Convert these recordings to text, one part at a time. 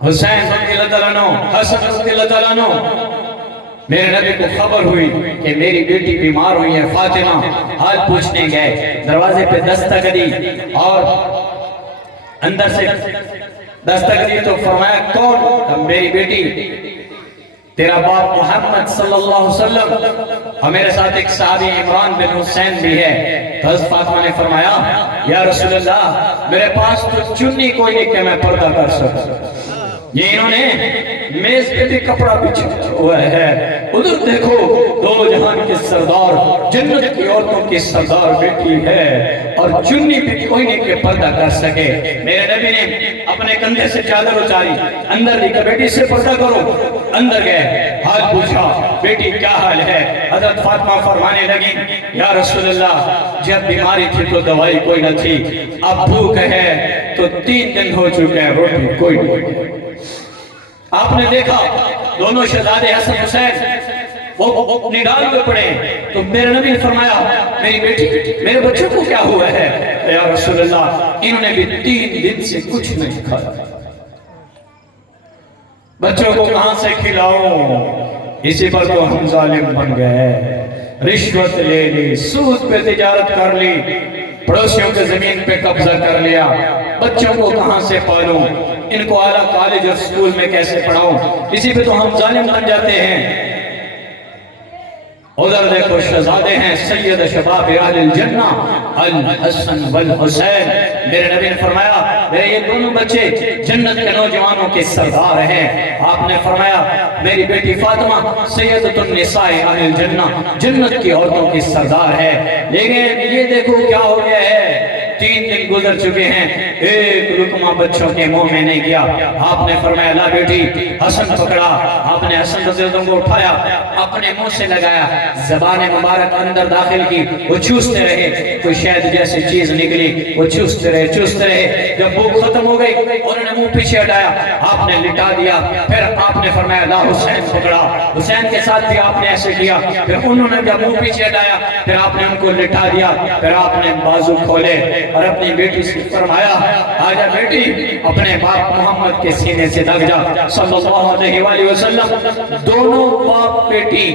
حسین رضی اللہ تعالیٰ عنہ، حسن رضی اللہ تعالیٰ عنہ، میرے نبی کو خبر ہوئی کہ میری بیٹی بیمار ہوئی ہے فاطمہ، حال پوچھنے گئے، دروازے پہ دستک دی اور اندر سے دستک دی تو فرمایا کون؟ میری بیٹی، تیرا باپ محمد صلی اللہ علیہ وسلم، اور میرے ساتھ ایک صحابی عمران بن حسین بھی ہے۔ تو حضرت فاطمہ نے فرمایا یا رسول اللہ میرے پاس تو چنی کوئی نہیں کہ میں پردہ کر سکوں، یہ انہوں نے میز پہ بھی کپڑا بچھا ہوا ہے، ادھر دیکھو دو جہان کے سردار، جنت کی عورتوں کی سردار بیٹی ہے اور چنی بھی کوئی نہیں کہ پردہ کر سکے۔ میرے نبی نے اپنے کندھے سے چادر اتاری، اندر دی کہ بیٹی سے پردہ کرو، اندر گئے، حال پوچھا بیٹی کیا حال ہے؟ حضرت فاطمہ فرمانے لگی یا رسول اللہ جب بیماری تھی تو دوائی کوئی نہ تھی، اب بھوک ہے تو 3 دن ہو چکے ہیں روٹی کوئی نہیں۔ آپ نے دیکھا دونوں شہزادے حسن حسین وہ نڈال میں پڑے، تو میرے نبی نے فرمایا میری بیٹی میرے بچوں کو کیا ہوا ہے؟ یا رسول اللہ انہوں نے بھی 3 دن سے کچھ نہیں کھایا، بچوں کو کہاں سے کھلاؤں؟ اسی پر تو ہم ظالم بن گئے، رشوت لے لی، سود پہ تجارت کر لی، پڑوسیوں کے زمین پہ قبضہ کر لیا، بچوں کو کہاں سے پالوں، ان کو اعلیٰ کالج اور سکول میں کیسے پڑھاؤں؟ اسی پہ تو ہم ظالم بن جاتے ہیں۔ ادھر دیکھو شہزادے ہیں سید شباب اہل الجنہ الحسن والحسین، میرے نبی نے فرمایا میرے یہ دونوں بچے جنت کے نوجوانوں کے سردار ہیں۔ آپ نے فرمایا میری بیٹی فاطمہ سیدۃ النساء اہل الجنہ، جنت کی عورتوں کی سردار ہے، لیکن یہ دیکھو کیا ہو گیا ہے، 3 دن گزر چکے ہیں، ایک لقمہ بچوں کے منہ میں نہیں گیا۔ آپ نے فرمایا لا بیٹی، حسن پکڑا، آپ نے حسن رضی اللہ عنہ کو اٹھایا، اپنے منہ سے لگایا، زبان مبارک اندر داخل کی، وہ چوستے رہے، کوئی شہد جیسی چیز نکلی، وہ چوستے رہے، جب بھوک ختم ہو گئی انہوں نے منہ پیچھے ہٹایا، آپ نے لٹا دیا، پھر آپ نے فرمایا لا حسین پکڑا، حسین کے ساتھ بھی آپ نے ایسے کیا، پھر انہوں نے جب منہ پیچھے ہٹایا پھر آپ نے ان کو لٹا دیا، پھر آپ نے بازو کھولے اور اپنی بیٹی سے فرمایا آجا بیٹی اپنے باپ محمد کے سینے سے لگ جا صلی اللہ علیہ وآلہ وسلم۔ دونوں باپ بیٹی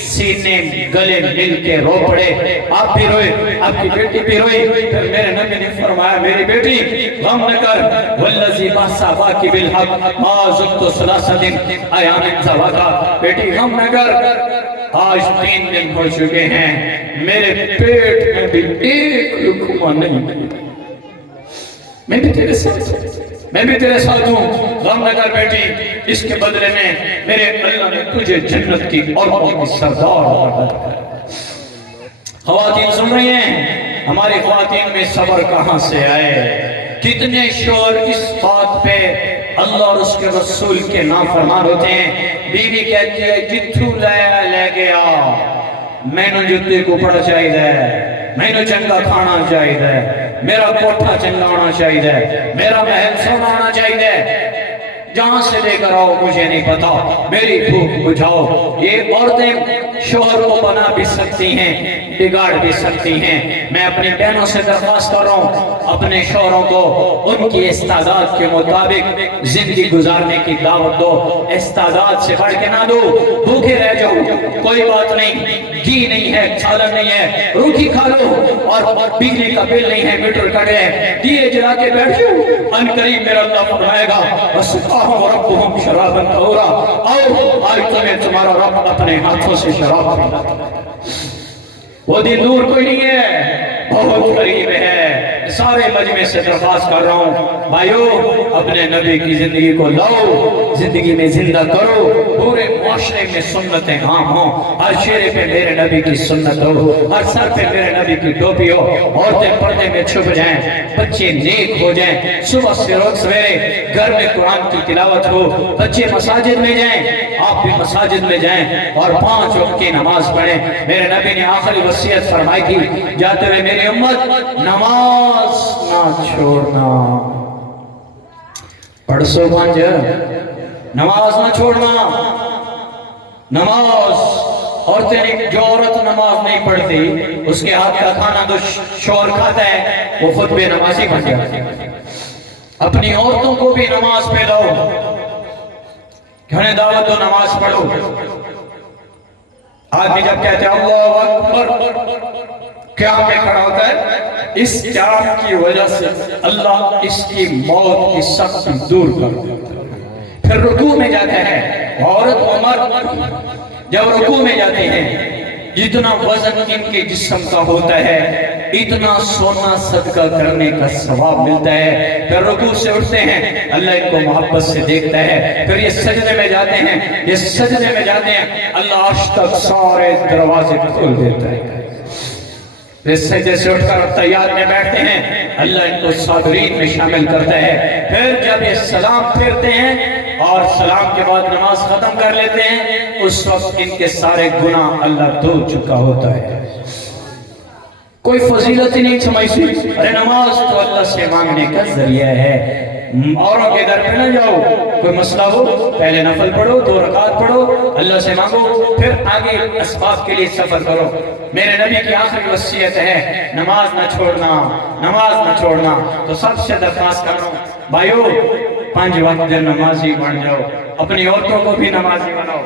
سینے گلے مل کے رو پڑے، آپ بھی روئے، آپ کی بیٹی بھی روئی، پھر میرے نبی نے فرمایا میری بیٹی غم نہ کر، والذی باسا باکی بالحق ما زدت ثلاثۃ ایام زواکا، بیٹی غم نہ کر، آج 3 دن ہو چکے ہیں، میرے پیٹ میں بھی ایک لقمہ نہیں، میں بھی تیرے ساتھ ہوں، غم نہ کر بیٹی، اس کے بدلے میں میرے اللہ نے تجھے جنت کی عورتوں کی سردار بنا دیا۔ خواتین سن رہی ہیں، ہماری خواتین میں صبر کہاں سے آئے؟ کتنے شور اس بات پہ اللہ اور اس کے رسول کے نافرمان ہوتے ہیں۔ بیوی کہتی ہے جتھو لے گیا، میں نے جتے کو پڑا چاہیے، میں نے چنگا کھانا چاہیے، میرا کوٹھا چنگا ہونا چاہیے، میرا محل سونا ہونا چاہیے، جہاں سے لے کر آؤ مجھے نہیں پتا، میری بھوک بجھاؤ۔ یہ عورتیں شوہر کو بنا بھی سکتی ہیں، بگاڑ بھی سکتی ہیں۔ میں اپنی بہنوں سے درخواست کر رہا ہوں اپنے شوہروں کو ان کی استعداد کے مطابق زندگی گزارنے کی دعوت دو، استعداد سے بڑھ کے نہ دو، بھوکے رہ جاؤ کوئی بات نہیں، گھی نہیں ہے، سالن نہیں ہے، روٹی کھا لو، اور بجلی کا بل نہیں ہے، میٹر کٹ ہے، دیے جلا کے بیٹھ جاؤ، ان قریب میرا اللہ فرمائے گا وَسُقَاهُمْ رَبُّهُمْ شَرَابًا طَهُورًا، آؤ آج تمہیں تمہارا رب اپنے ہاتھوں سے شراب پلاتا ہے۔ وہ دن دور کوئی نہیں ہے، بہت قریب ہے۔ سارے مجمع سے درخواست کر رہا ہوں بھائیو اپنے نبی کی زندگی کو لاؤ، زندگی میں زندہ کرو، پورے معاشرے میں سنتیں عام ہوں، ہر چہرے پہ میرے نبی کی سنت ہو، ہر سر پہ میرے نبی کی ٹوپی ہو، عورتیں پردے میں چھپ جائیں، بچے نیک ہو جائیں، صبح سے روز سویرے گھر میں قرآن کی تلاوت ہو، بچے مساجد میں جائیں، آپ بھی مساجد میں جائیں اور 5 وقت کی نماز پڑھیں۔ میرے نبی نے آخری وصیت فرمائی تھی جاتے ہوئے میری امت نماز نہ چھوڑنا، پڑھ سو 5 نماز نہ چھوڑنا، نماز عورتیں جو عورت نماز نہیں پڑھتی اس کے ہاتھ کا کھانا تو شوہر کھاتا ہے، وہ خود بے نمازی بن جاتی ہے۔ اپنی عورتوں کو بھی نماز پہ لاؤ، انہیں دعوت دو نماز پڑھو. آدمی جب کہتے ہیں اللہ اکبر قیام میں کھڑا ہوتا ہے، اس قیام کی وجہ سے اللہ اس کی موت کی سختی دور کر دیتا ہے. پھر رکوع میں جاتے ہیں. عورت و مرد جب رکوع میں جاتے ہیں، جتنا وزن ان کے جسم کا ہوتا ہے اتنا سونا صدقہ کرنے کا ثواب ملتا ہے. پھر رکوع سے اٹھتے ہیں، اللہ ان کو محبت سے دیکھتا ہے. پھر یہ سجدے میں جاتے ہیں، یہ سجدے میں جاتے ہیں، اللہ عرش تک سارے دروازے کھول دیتا ہے. پھر سجدے سے اٹھ کر تیار میں بیٹھتے ہیں، اللہ ان کو صابرین میں شامل کرتا ہے. پھر جب یہ سلام پھیرتے ہیں اور سلام کے بعد نماز ختم کر لیتے ہیں، اس وقت ان کے سارے گناہ اللہ دھو چکا ہوتا ہے. کوئی فضیلت ہی نہیں سمجھتی. ارے نماز تو اللہ سے مانگنے کا ذریعہ ہے. اوروں کے در پہ نہ جاؤ، کوئی مسئلہ ہو پہلے نفل پڑھو، 2 رکعت پڑھو، اللہ سے مانگو، پھر آگے اسباب کے لیے سفر کرو. میرے نبی کی آخری وصیت ہے نماز نہ چھوڑنا، نماز نہ چھوڑنا. تو سب سے درخواست کر رہا ہوں بھائیو، 5 وقت نمازی بن جاؤ، اپنی عورتوں کو بھی نمازی بناؤ،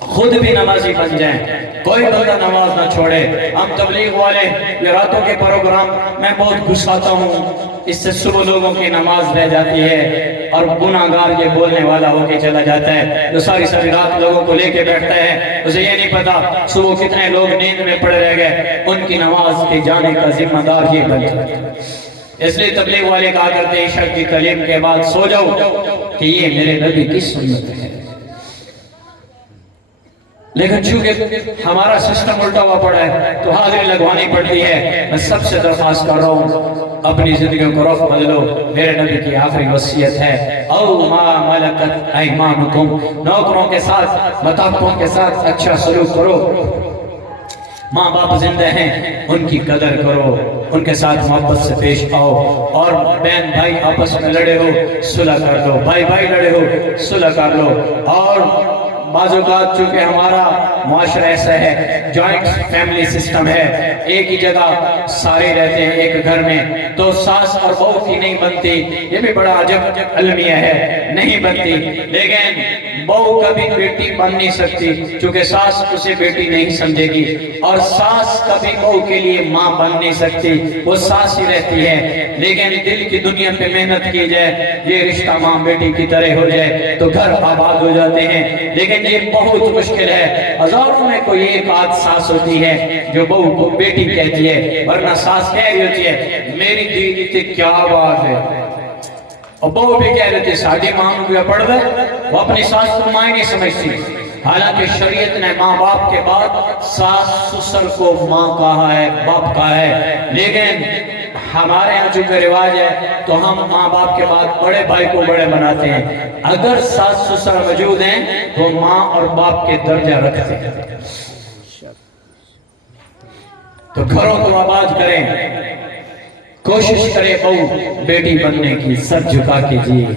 خود بھی نمازی بن جائیں. کوئی بندہ نماز نہ چھوڑے. ہم تبلیغ والے یہ راتوں کے پروگرام میں بہت گھساتا ہوں، اس سے صبح لوگوں کی نماز رہ جاتی ہے اور گناہگار یہ بولنے والا ہو کے چلا جاتا ہے جو ساری رات لوگوں کو لے کے بیٹھتا ہے. اسے یہ نہیں پتا صبح کتنے لوگ نیند میں پڑے رہ گئے، ان کی نماز کے جانے کا ذمہ دار یہ بن جاتا ہے. اس لیے تبلیغ والے کہا کرتے ہیں عشاء کی تعلیم کے بعد سو جاؤ کہ یہ میرے نبی کی سنت ہے. لیکن چونکہ ہمارا سسٹم الٹا ہوا پڑا ہے تو حاضری لگوانی پڑتی ہے. میں سب سے درخواست کر رہا ہوں اپنی زندگیوں کو رخ بدلو. میرے نبی کی آخری وصیت ہے او ما ملکت ایمانکم، نوکروں کے ساتھ مطابقوں کے ساتھ اچھا سلوک کرو. ماں باپ زندہ ہیں ان کی قدر کرو، ان کے ساتھ محبت سے پیش آؤ. اور بہن بھائی آپس میں لڑے ہو صلح کر دو، بھائی بھائی لڑے ہو صلح کر لو. اور بعض اوقات چونکہ ہمارا معاشرہ ایسا ہے، جوائنٹ فیملی سسٹم ہے، ایک ہی جگہ سارے رہتے ہیں ایک گھر میں، تو ساس اور بہو کی نہیں بنتی. یہ بھی بڑا عجب المیہ ہے، نہیں بنتی. لیکن بہو کبھی بیٹی بن نہیں سکتی چونکہ ساس اسے بیٹی نہیں سمجھے گی، اور ساس کبھی بہو کے لیے ماں بن نہیں سکتی، وہ ساس ہی رہتی ہے. لیکن دل کی دنیا پہ محنت کی جائے، یہ رشتہ ماں بیٹی کی طرح ہو جائے تو گھر آباد ہو جاتے ہیں. لیکن یہ بہت مشکل ہے. ہزاروں میں کوئی ایک آدھ ساس ہوتی ہے جو بہو کو بیٹی کہتی ہے، ورنہ ساس کہہ رہی ہوتی ہے میری دیدی تے کیا بات ہے، اور بہو بھی کہہ رہی تھی ساڑھی ماں کو پڑھ دے. وہ اپنی ساس کو ماں نہیں سمجھتی. حالانکہ شریعت نے ماں باپ کے بعد ساس سسر کو ماں کہا ہے، باپ کہا ہے. لیکن ہمارے یہاں چونکہ رواج ہے تو ہم ماں باپ کے بعد بڑے بھائی کو بڑے بناتے ہیں. اگر ساس سسر موجود ہیں تو ماں اور باپ کے درجہ رکھتے ہیں. تو گھروں کو آباد کریں، کوشش کریں بہو بیٹی بننے کی، سر جھکا کے جیے.